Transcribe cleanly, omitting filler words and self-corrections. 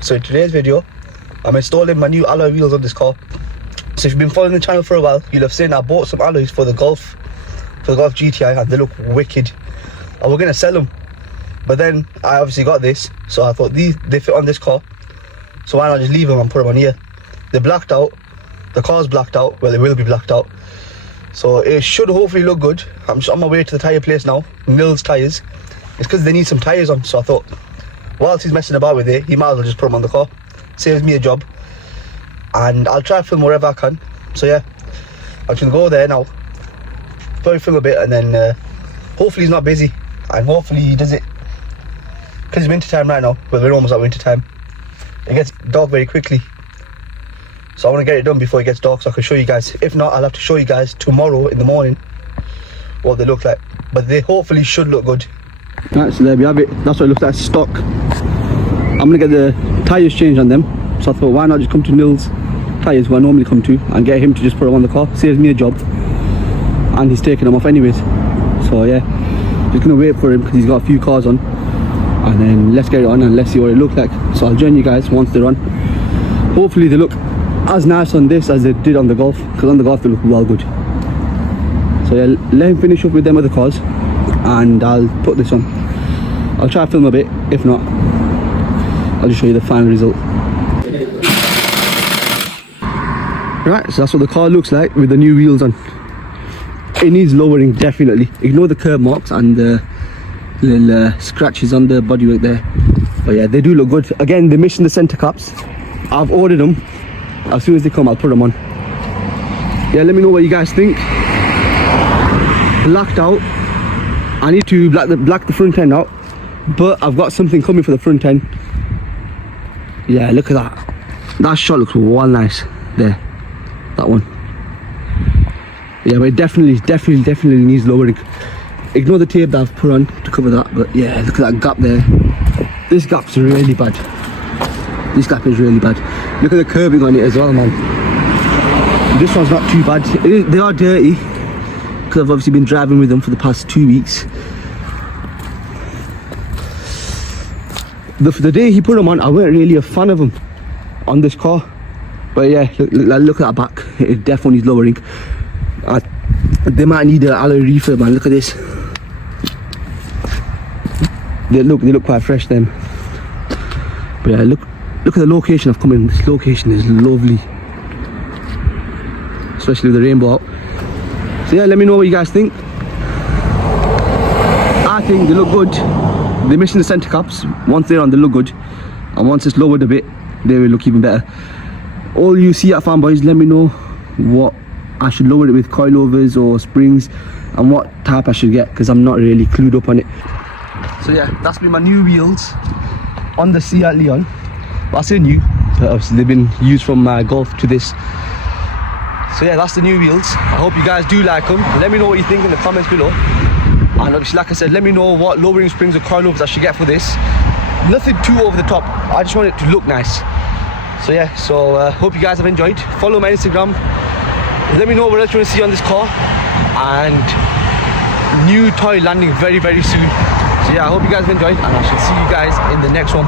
So in today's video, I'm installing my new alloy wheels on this car. So if you've been following the channel for a while, you'll have seen I bought some alloys for the Golf GTI, and they look wicked. And we're gonna sell them, but then I obviously got this, so I thought they fit on this car, so why not just leave them and put them on here. They're blacked out, the car's blacked out, well it will be blacked out, so it should hopefully look good. I'm just on my way to the tyre place now, Nils Tyres. It's because they need some tyres on, so I thought whilst he's messing about with it, he might as well just put them on the car. Saves me a job, and I'll try to film wherever I can. So yeah, I'm just gonna go there now, probably film a bit, and then hopefully he's not busy, and hopefully he does it, because it's winter time right now. Well, we're almost at winter time. It gets dark very quickly, so I want to get it done before it gets dark, so I can show you guys. If not, I'll have to show you guys tomorrow in the morning what they look like, but they hopefully should look good. Right, so there we have it. That's what it looks like stock. I'm gonna get the tyres changed on them, so I thought why not just come to Nils Tyres, who I normally come to, and get him to just put them on the car. Saves me a job, and he's taking them off anyways. So yeah, just gonna wait for him because he's got a few cars on, and then let's get it on and let's see what it looks like. So I'll join you guys once they're on. Hopefully they look as nice on this as they did on the Golf, because on the Golf they look well good. So yeah, let him finish up with them other cars, and I'll put this on. I'll try to film a bit, if not I'll just show you the final result. Right, so that's what the car looks like with the new wheels on. It needs lowering, definitely. Ignore the curb marks and the little scratches on the bodywork there, but yeah, they do look good. Again, they're missing the center caps. I've ordered them. As soon as they come, I'll put them on. Yeah, let me know what you guys think. Blacked out. I need to black the front end out, but I've got something coming for the front end. Yeah, look at that. That shot looks well nice there. That one. Yeah, but it definitely needs lowering. Ignore the tape that I've put on to cover that, but yeah, look at that gap there. This gap's really bad. This gap is really bad. Look at the curbing on it as well, man. This one's not too bad. They are dirty, because I've obviously been driving with them for the past 2 weeks. The day he put them on, I weren't really a fan of them on this car, but yeah, look at that back. It definitely needs lowering. They might need an alloy refurb, man. Look at this. They look quite fresh then. But yeah, look at the location I've come in. This location is lovely, especially with the rainbow out. So yeah, let me know what you guys think. I think they look good. They're missing the center caps. Once they're on, they look good, and once it's lowered a bit, they will look even better. All you see at fanboys, let me know what I should lower it with, coilovers or springs, and what type I should get, because I'm not really clued up on it. So yeah, that's been my new wheels on the Seat Leon. Well, I say new, but obviously they've been used from my Golf to this. So yeah, that's the new wheels. I hope you guys do like them. Let me know what you think in the comments below. And obviously, like I said, let me know what lowering springs or coilovers I should get for this. Nothing too over the top. I just want it to look nice. So yeah, hope you guys have enjoyed. Follow my Instagram. Let me know what else you want to see on this car. And new toy landing very soon. So yeah, I hope you guys have enjoyed, and I shall see you guys in the next one.